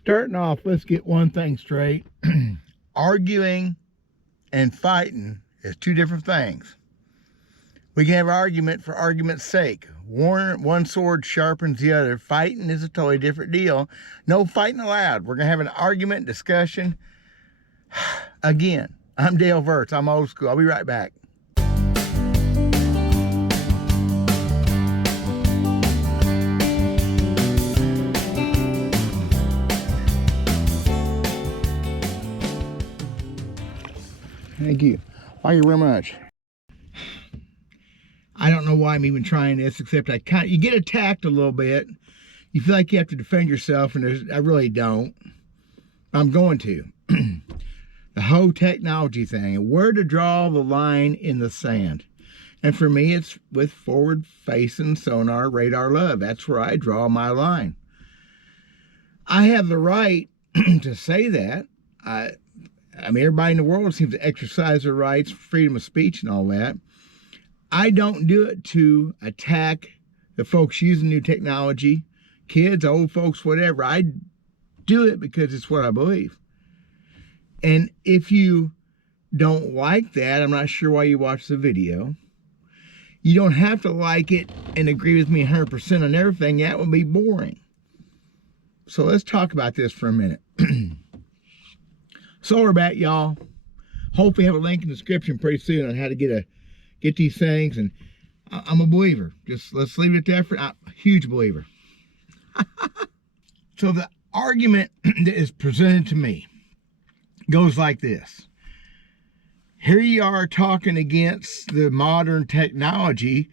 Starting off, let's get one thing straight. Arguing and fighting is two different things. We can have an argument for argument's sake. One sword sharpens the other. Fighting is a totally different deal. No fighting allowed. We're going to have an argument, discussion. Again, I'm Dale Verts. I'm old school. I'll be right back. Thank you. Thank you very much. I don't know why I'm even trying this, except you get attacked a little bit. You feel like you have to defend yourself, and I really don't. I'm going to. The whole technology thing, and where to draw the line in the sand. And for me, it's with forward-facing sonar radar love. That's where I draw my line. I have the right to say that. I mean, everybody in the world seems to exercise their rights, freedom of speech and all that. I don't do it to attack the folks using new technology, kids, old folks, whatever. I do it because it's what I believe. And if you don't like that, I'm not sure why you watch the video. You don't have to like it and agree with me 100% on everything. That would be boring. So let's talk about this for a minute. Solar bat, y'all. Hopefully have a link in the description pretty soon on how to get these things. And I'm a believer. Just let's leave it at that. I'm a huge believer. So the argument that is presented to me goes like this. Here you are talking against the modern technology,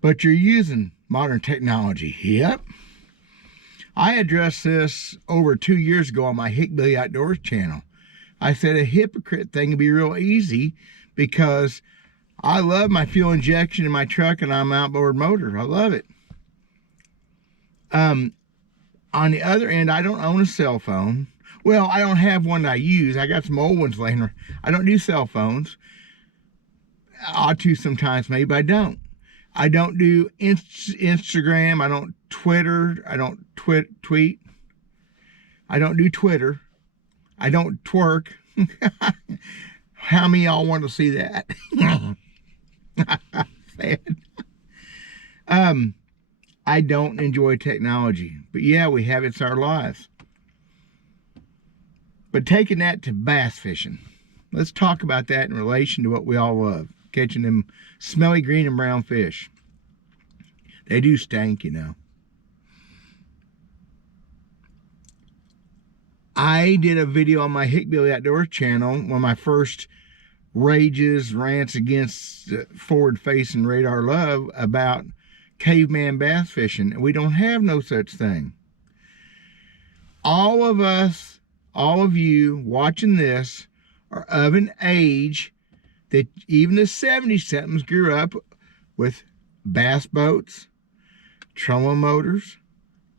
but you're using modern technology. Yep. I addressed this over 2 years ago on my Hillbilly Outdoors channel. I said a hypocrite thing would be real easy because I love my fuel injection in my truck and I'm outboard motor. I love it. On the other end, I don't own a cell phone. Well, I don't have one that I use. I got some old ones laying around. I don't do cell phones. I ought to sometimes, maybe, but I don't. I don't do Instagram. I don't Twitter. I don't tweet. I don't do Twitter. I don't twerk. How many of y'all want to see that? I don't enjoy technology. But yeah, we have it. It's our lives. But taking that to bass fishing. Let's talk about that in relation to what we all love. Catching them smelly green and brown fish. They do stink, you know. I did a video on my Hillbilly Outdoors channel, one of my first rants against forward-facing radar love about caveman bass fishing. And we don't have no such thing. All of us, all of you watching this are of an age that even the 70-somethings grew up with bass boats, trolling motors,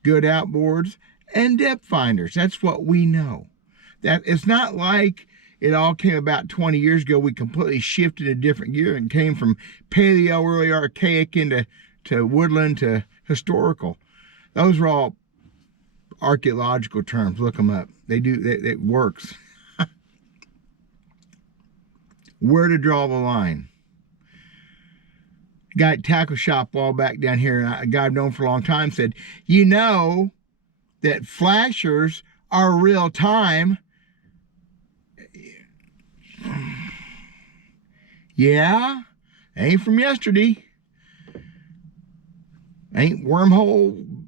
good outboards, and depth finders. That's what we know. That it's not like it all came about 20 years ago. We completely shifted a different gear and came from paleo, early archaic, into woodland to historical. Those are all archaeological terms. Look them up. It works. Where to draw the line. Guy at tackle shop a while back down here, and a guy I've known for a long time, said, you know that flashers are real time. Yeah, ain't from yesterday. Ain't wormhole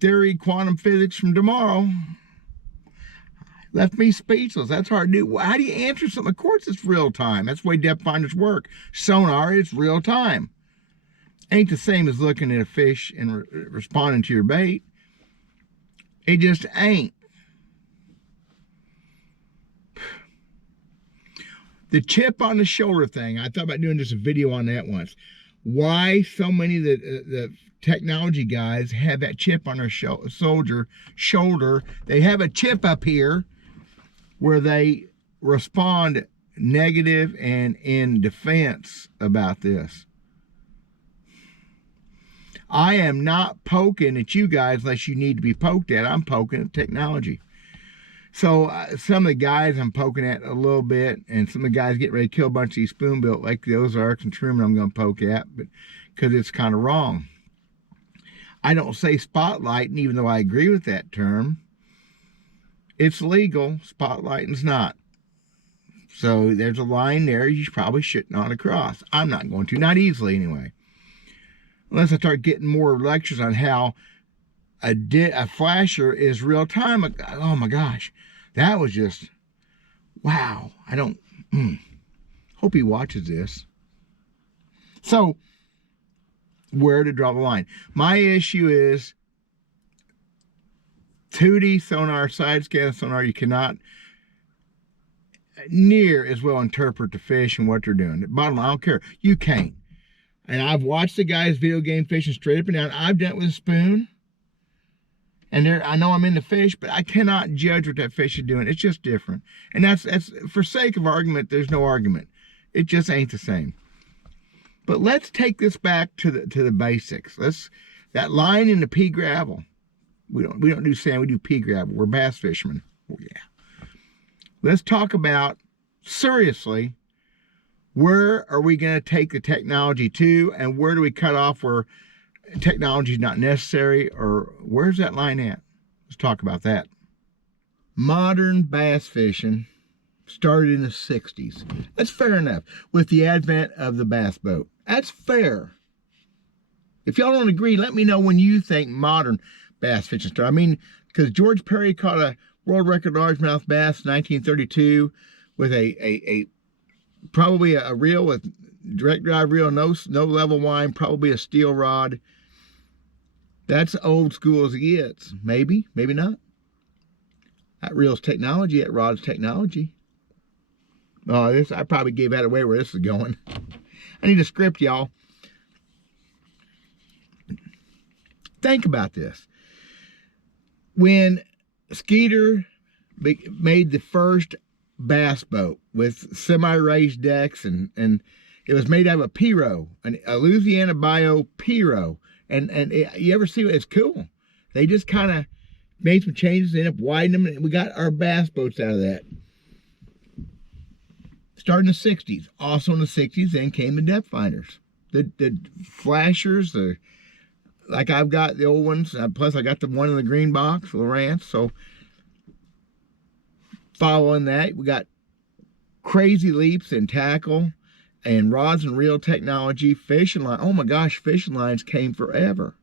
theory, quantum physics from tomorrow. Left me speechless. That's hard to do. How do you answer something? Of course it's real time. That's the way depth finders work. Sonar is real time. Ain't the same as looking at a fish and responding to your bait. It just ain't. The chip on the shoulder thing, I thought about doing just a video on that once. Why so many of the technology guys have that chip on their shoulder. They have a chip up here where they respond negative and in defense about this. I am not poking at you guys unless you need to be poked at. I'm poking at technology. So some of the guys I'm poking at a little bit, and some of the guys getting ready to kill a bunch of these spoonbill, like the Ozarks and Truman, I'm going to poke at, but because it's kind of wrong. I don't say spotlighting, even though I agree with that term. It's legal. Spotlighting's not. So there's a line there you probably shouldn't not cross. I'm not going to, not easily anyway. Unless I start getting more lectures on how a flasher is real time. Oh my gosh, that was just, wow. I don't, hope he watches this. So, where to draw the line? My issue is 2D sonar, side scan sonar, you cannot near as well interpret the fish and what they're doing. Bottom line, I don't care. You can't. And I've watched the guys video game fishing straight up and down. I've done it with a spoon. And I know I'm in the fish, but I cannot judge what that fish is doing. It's just different. And that's for sake of argument, there's no argument. It just ain't the same. But let's take this back to the basics. That line in the pea gravel. We don't do sand, we do pea gravel. We're bass fishermen. Oh, yeah. Let's talk about, seriously, where are we going to take the technology to, and where do we cut off where technology is not necessary, or where's that line at? Let's talk about that. Modern bass fishing started in the 60s. That's fair enough, with the advent of the bass boat. That's fair. If y'all don't agree, let me know when you think modern bass fishing started. I mean, because George Perry caught a world record largemouth bass in 1932 with probably a reel with direct drive reel, no level wind, probably a steel rod. That's old school as it gets. Maybe, maybe not. That reel's technology, that rod's technology. Oh, I probably gave that away where this is going. I need a script, y'all. Think about this. When Skeeter made the first bass boat with semi-raised decks, and it was made out of a Piro, a Louisiana Bio Piro, and you ever see it? It's cool. They just kind of made some changes, ended up widening them, and we got our bass boats out of that. Starting in the 60s. Also in the 60s, then came the depth finders. The flashers, like I've got the old ones, plus I got the one in the green box, Lowrance. So following that, we got crazy leaps in tackle and rods and reel technology, fishing line. Oh my gosh, fishing lines came forever.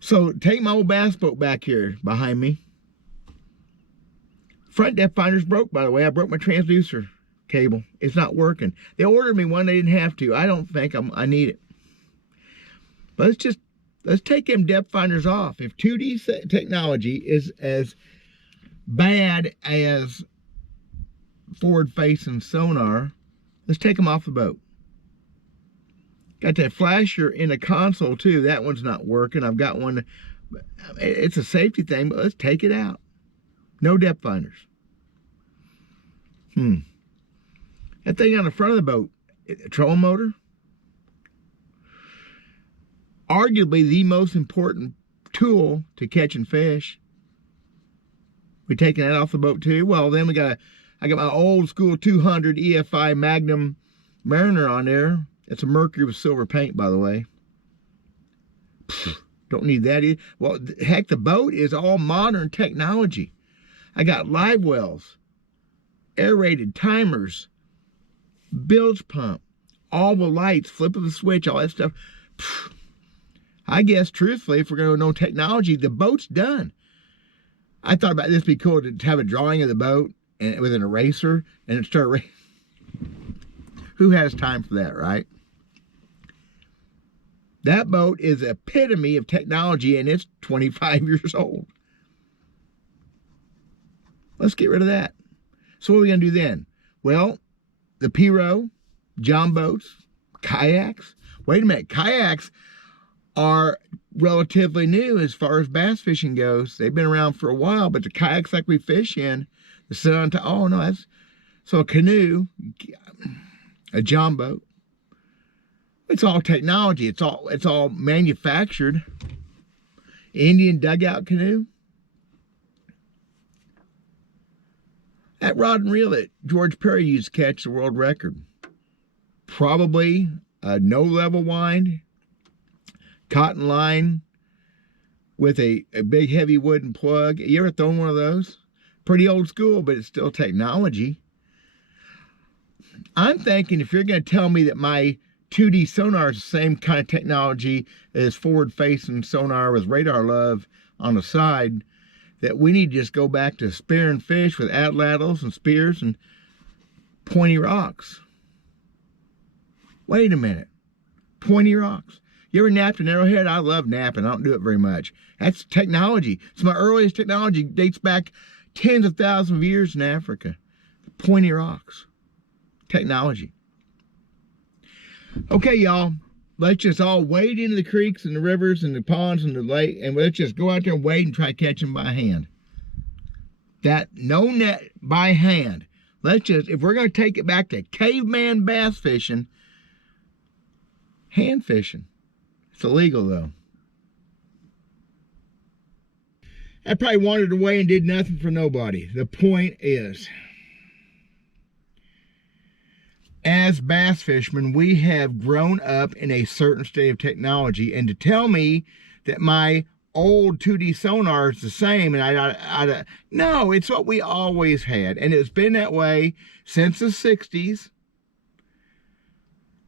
So take my old bass boat back here behind me. Front depth finder's broke, by the way. I broke my transducer cable. It's not working. They ordered me one, they didn't have to. I don't think I need it. But let's take them depth finders off. If 2D technology is as bad as forward-facing sonar, let's take them off the boat. Got that flasher in the console too. That one's not working. I've got one. It's a safety thing, but let's take it out. No depth finders. That thing on the front of the boat, a trolling motor. Arguably the most important tool to catching fish. We taking that off the boat too. Well, then I got my old school 200 EFI Magnum Mariner on there. It's a Mercury with silver paint, by the way. Don't need that either. Well, heck, the boat is all modern technology. I got live wells, aerated timers, bilge pump, all the lights, flip of the switch, all that stuff. I guess, truthfully, if we're going to know technology, the boat's done. I thought about this would be cool to have a drawing of the boat and with an eraser and start. Who has time for that, right? That boat is the epitome of technology, and it's 25 years old. Let's get rid of that. So what are we going to do then? Well, the Piro, John boats, kayaks. Wait a minute, kayaks are relatively new as far as bass fishing goes. They've been around for a while, but the kayaks like we fish in, the sit on top, oh no, so a canoe, a John boat. It's all technology. It's all manufactured. Indian dugout canoe. That rod and reel that George Perry used to catch the world record. Probably a no-level wind, cotton line with a big heavy wooden plug. You ever thrown one of those? Pretty old school, but it's still technology. I'm thinking if you're going to tell me that my 2D sonar is the same kind of technology as forward-facing sonar with radar love on the side, that we need to just go back to spearing fish with atlatls and spears and pointy rocks. Wait a minute. Pointy rocks. You ever napped an arrowhead? I love napping. I don't do it very much. That's technology. It's my earliest technology. Dates back tens of thousands of years in Africa. Pointy rocks. Technology. Okay, y'all. Let's just all wade into the creeks and the rivers and the ponds and the lake, and let's just go out there and wade and try to catch them by hand. That no net by hand. Let's just, if we're going to take it back to caveman bass fishing, hand fishing. It's illegal though. I probably wandered away and did nothing for nobody. The point is, as bass fishermen, we have grown up in a certain state of technology, and to tell me that my old 2D sonar is the same, and no, it's what we always had, and it's been that way since the 60s.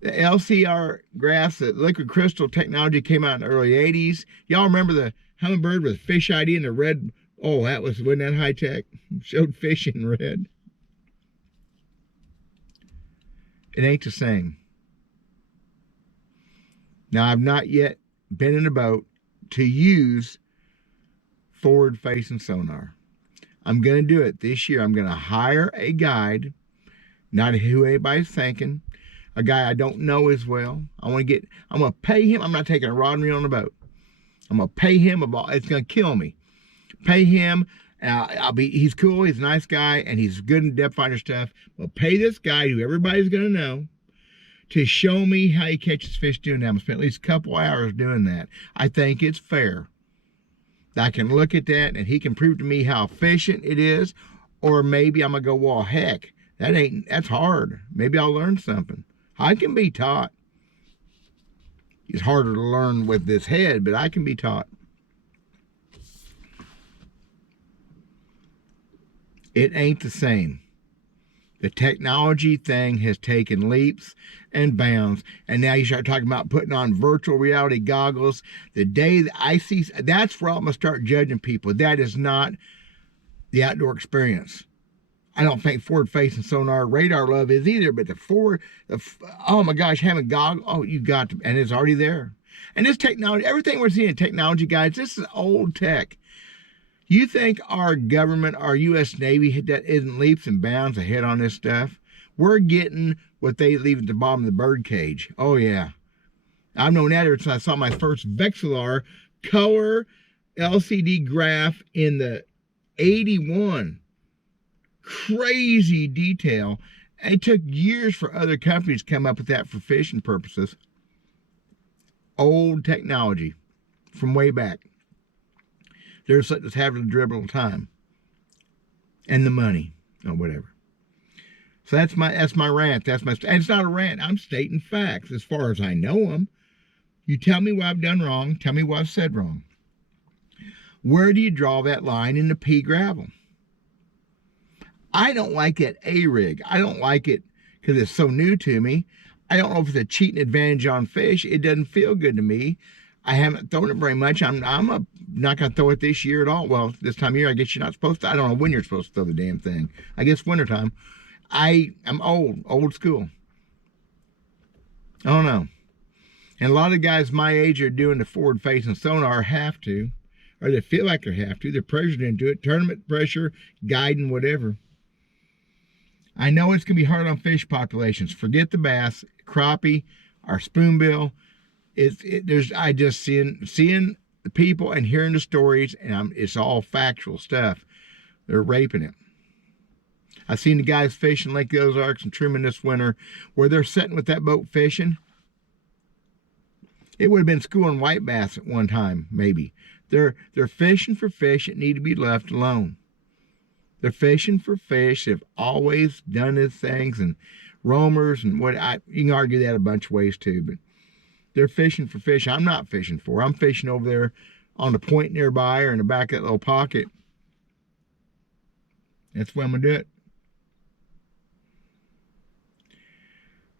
The LCR graphs, the liquid crystal technology came out in the early 80s. Y'all remember the hummingbird with fish ID and the red? Oh, wasn't that high tech? Showed fish in red. It ain't the same. Now, I've not yet been in a boat to use forward-facing sonar. I'm going to do it this year. I'm going to hire a guide, not who anybody's thinking, a guy I don't know as well. I'm going to pay him. I'm not taking a rod and reel on the boat. I'm going to pay him it's going to kill me. Pay him. He's cool, he's a nice guy, and he's good in depth finder stuff. We'll pay this guy who everybody's going to know to show me how he catches fish doing that. I'm going to spend at least a couple hours doing that. I think it's fair. I can look at that and he can prove to me how efficient it is, or maybe I'm going to go, well, heck, that's hard. Maybe I'll learn something. I can be taught. It's harder to learn with this head, but I can be taught. It ain't the same. The technology thing has taken leaps and bounds, and now you start talking about putting on virtual reality goggles. The day that I see, that's where I'm going to start judging people. That is not the outdoor experience. I don't think forward-facing sonar radar love is either, but oh my gosh, having goggles, oh, you got to, and it's already there. And this technology, everything we're seeing in technology, guys, this is old tech. You think our government, our U.S. Navy, that isn't leaps and bounds ahead on this stuff? We're getting what they leave at the bottom of the bird cage. Oh, yeah. I've known that ever since I saw my first Vexilar color LCD graph in the 81. Crazy detail. It took years for other companies to come up with that for fishing purposes. Old technology from way back. They're just having a dribble of time and the money or whatever. So that's my rant. And it's not a rant. I'm stating facts as far as I know them. You tell me what I've done wrong. Tell me what I've said wrong. Where do you draw that line in the pea gravel? I don't like that A-rig. I don't like it because it's so new to me. I don't know if it's a cheating advantage on fish. It doesn't feel good to me. I haven't thrown it very much. I'm not going to throw it this year at all. Well, this time of year, I guess you're not supposed to. I don't know when you're supposed to throw the damn thing. I guess wintertime. I'm old school. I don't know. And a lot of guys my age are doing the forward-facing sonar have to, or they feel like they have to. They're pressured into it. Tournament pressure, guiding, whatever. I know it's going to be hard on fish populations. Forget the bass, crappie, our spoonbill. I just seeing the people and hearing the stories, and it's all factual stuff. They're raping it. I've seen the guys fishing Lake Ozarks and Truman this winter, where they're sitting with that boat fishing. It would have been schooling white bass at one time, maybe. They're fishing for fish that need to be left alone. They're fishing for fish. They've always done these things, and roamers and you can argue that a bunch of ways too, but they're fishing for fish I'm not fishing for. I'm fishing over there on the point nearby or in the back of that little pocket. That's where I'm gonna do it.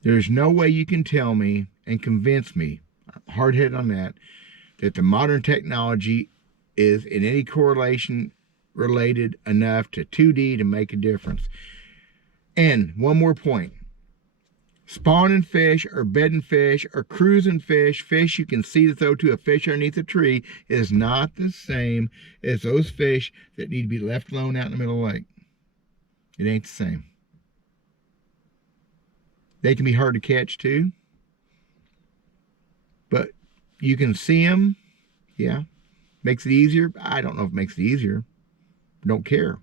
There's no way you can tell me and convince me, I'm hard-headed on that the modern technology is in any correlation related enough to 2D to make a difference. And one more point. Spawning fish or bedding fish or cruising fish, fish you can see to throw to a fish underneath a tree, is not the same as those fish that need to be left alone out in the middle of the lake. It ain't the same. They can be hard to catch too, but you can see them. Yeah. Makes it easier? I don't know if it makes it easier. Don't care.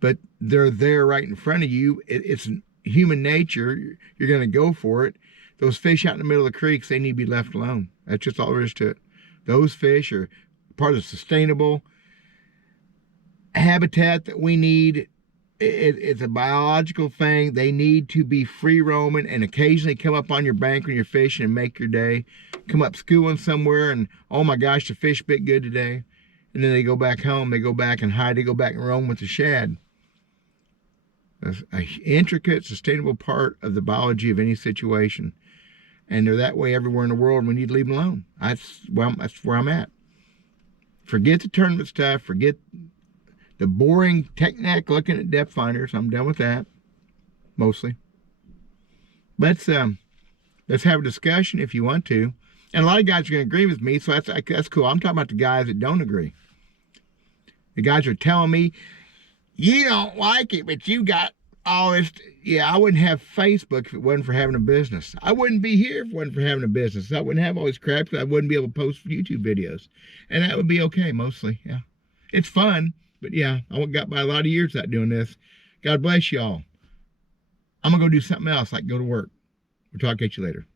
But they're there right in front of you. It's human nature. You're going to go for it. Those fish out in the middle of the creeks, they need to be left alone. That's just all there is to it. Those fish are part of the sustainable habitat that we need. It's a biological thing. They need to be free roaming and occasionally come up on your bank when you're fishing and make your day. Come up schooling somewhere and, oh my gosh, the fish bit good today. And then they go back home, they go back and hide, they go back and roam with the shad. That's an intricate, sustainable part of the biology of any situation. And they're that way everywhere in the world, and we need to leave them alone. That's where I'm at. Forget the tournament stuff, forget the boring technique looking at depth finders. I'm done with that, mostly. Let's have a discussion if you want to. And a lot of guys are going to agree with me, so that's cool. I'm talking about the guys that don't agree. The guys are telling me, you don't like it, but you got all this. Yeah, I wouldn't have Facebook if it wasn't for having a business. I wouldn't be here if it wasn't for having a business. I wouldn't have all this crap. I wouldn't be able to post YouTube videos. And that would be okay, mostly, yeah. It's fun. But yeah, I got by a lot of years without doing this. God bless y'all. I'm going to go do something else, like go to work. We'll talk at you later.